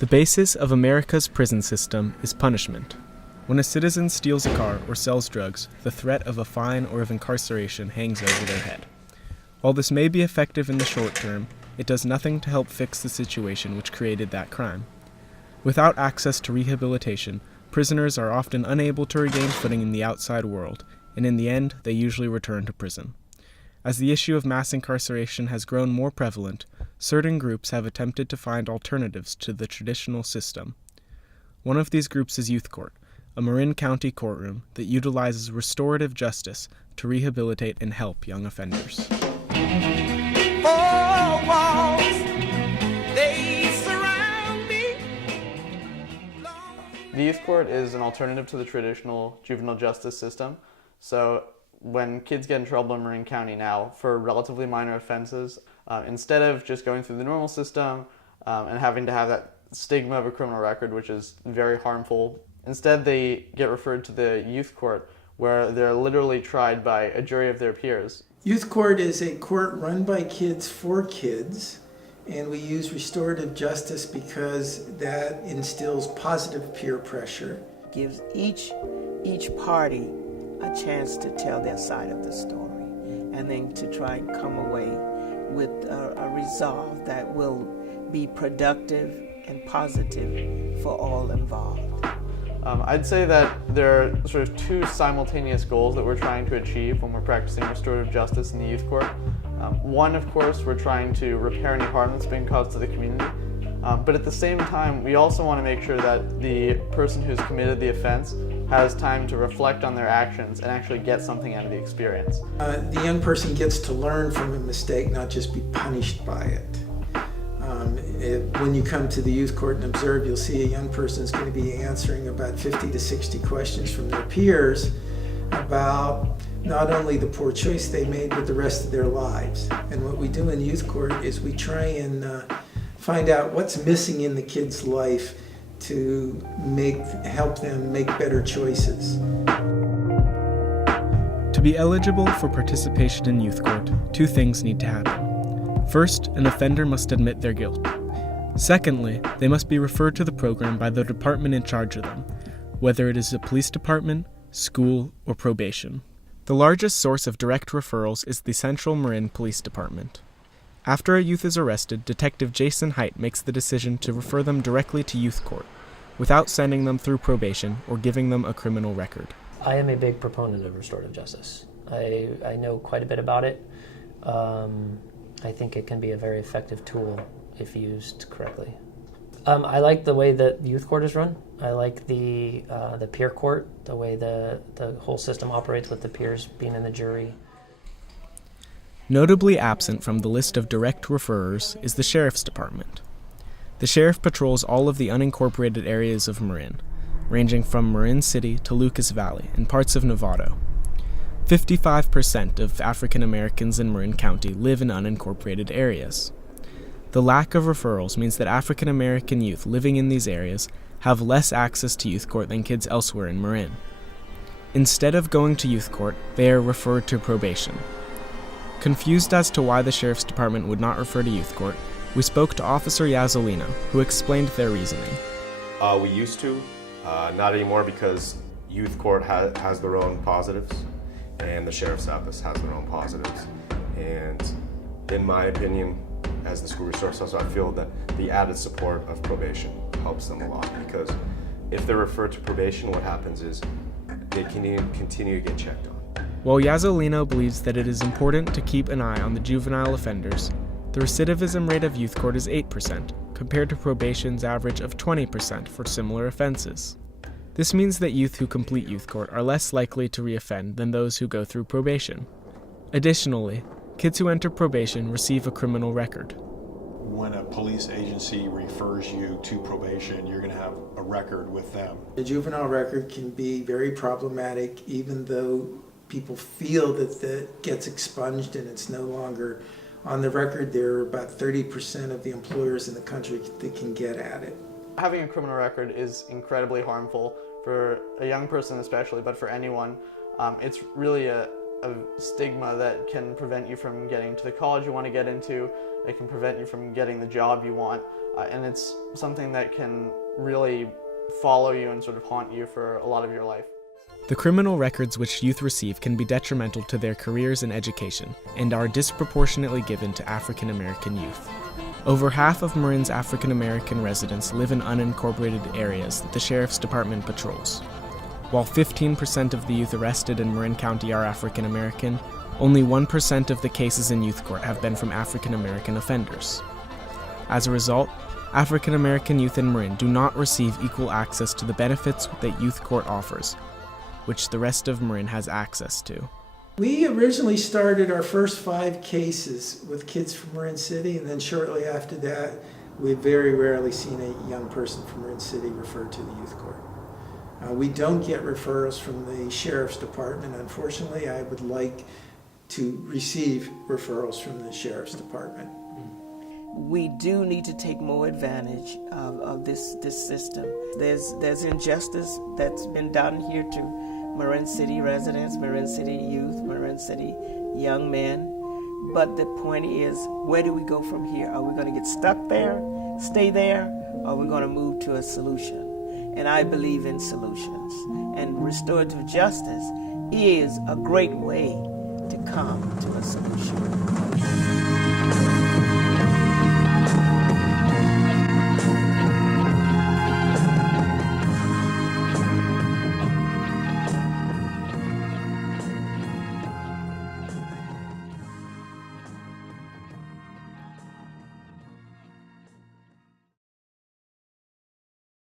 The basis of America's prison system is punishment. When a citizen steals a car or sells drugs, the threat of a fine or of incarceration hangs over their head. While this may be effective in the short term, it does nothing to help fix the situation which created that crime. Without access to rehabilitation, prisoners are often unable to regain footing in the outside world, and in the end, they usually return to prison. As the issue of mass incarceration has grown more prevalent, certain groups have attempted to find alternatives to the traditional system. One of these groups is Youth Court, a Marin County courtroom that utilizes restorative justice to rehabilitate and help young offenders. Four walls, they surround me. The youth court is an alternative to the traditional juvenile justice system. So when kids get in trouble in Marin County now for relatively minor offenses, instead of just going through the normal system and having to have that stigma of a criminal record, which is very harmful, instead they get referred to the youth court, where they're literally tried by a jury of their peers. Youth court is a court run by kids for kids, and we use restorative justice because that instills positive peer pressure. Gives each party a chance to tell their side of the story, and then to try and come away with a resolve that will be productive and positive for all involved. I'd say that there are sort of two simultaneous goals that we're trying to achieve when we're practicing restorative justice in the youth court. One, of course, we're trying to repair any harm that's been caused to the community. But at the same time, we also want to make sure that the person who's committed the offense has time to reflect on their actions and actually get something out of the experience. The young person gets to learn from a mistake, not just be punished by it. When you come to the youth court and observe, you'll see a young person is going to be answering about 50 to 60 questions from their peers about not only the poor choice they made, but the rest of their lives. And what we do in youth court is we try and find out what's missing in the kid's life to help them make better choices. To be eligible for participation in youth court, two things need to happen. First, an offender must admit their guilt. Secondly, they must be referred to the program by the department in charge of them, whether it is a police department, school, or probation. The largest source of direct referrals is the Central Marin Police Department. After a youth is arrested, Detective Jason Hight makes the decision to refer them directly to youth court, without sending them through probation or giving them a criminal record. I am a big proponent of restorative justice. I know quite a bit about it. I think it can be a very effective tool if used correctly. I like the way that the youth court is run. I like the peer court, the way the whole system operates with the peers being in the jury. Notably absent from the list of direct referrers is the Sheriff's Department. The Sheriff patrols all of the unincorporated areas of Marin, ranging from Marin City to Lucas Valley and parts of Novato. 55% of African Americans in Marin County live in unincorporated areas. The lack of referrals means that African American youth living in these areas have less access to youth court than kids elsewhere in Marin. Instead of going to youth court, they are referred to probation. Confused as to why the Sheriff's Department would not refer to youth court, we spoke to Officer Yazzolino, who explained their reasoning. We used to, not anymore, because youth court has their own positives, and the Sheriff's Office has their own positives. And in my opinion, as the school resource officer, I feel that the added support of probation helps them a lot, because if they're referred to probation, what happens is they can continue to get checked on. While Yazzolino believes that it is important to keep an eye on the juvenile offenders, the recidivism rate of youth court is 8%, compared to probation's average of 20% for similar offenses. This means that youth who complete youth court are less likely to reoffend than those who go through probation. Additionally, kids who enter probation receive a criminal record. When a police agency refers you to probation, you're going to have a record with them. The juvenile record can be very problematic, even though people feel that it gets expunged and it's no longer on the record. There are about 30% of the employers in the country that can get at it. Having a criminal record is incredibly harmful for a young person especially, but for anyone. It's really a stigma that can prevent you from getting to the college you want to get into. It can prevent you from getting the job you want. and it's something that can really follow you and sort of haunt you for a lot of your life. The criminal records which youth receive can be detrimental to their careers and education, and are disproportionately given to African American youth. Over half of Marin's African American residents live in unincorporated areas that the Sheriff's Department patrols. While 15% of the youth arrested in Marin County are African American, only 1% of the cases in youth court have been from African American offenders. As a result, African American youth in Marin do not receive equal access to the benefits that youth court offers, which the rest of Marin has access to. We originally started our first 5 cases with kids from Marin City, and then shortly after that, we've very rarely seen a young person from Marin City referred to the youth court. We don't get referrals from the Sheriff's Department. Unfortunately, I would like to receive referrals from the Sheriff's Department. We do need to take more advantage of this system. There's injustice that's been done here to Marin City residents, Marin City youth, Marin City young men. But the point is, where do we go from here? Are we going to get stuck there, stay there, or are we going to move to a solution? And I believe in solutions. And restorative justice is a great way to come to a solution.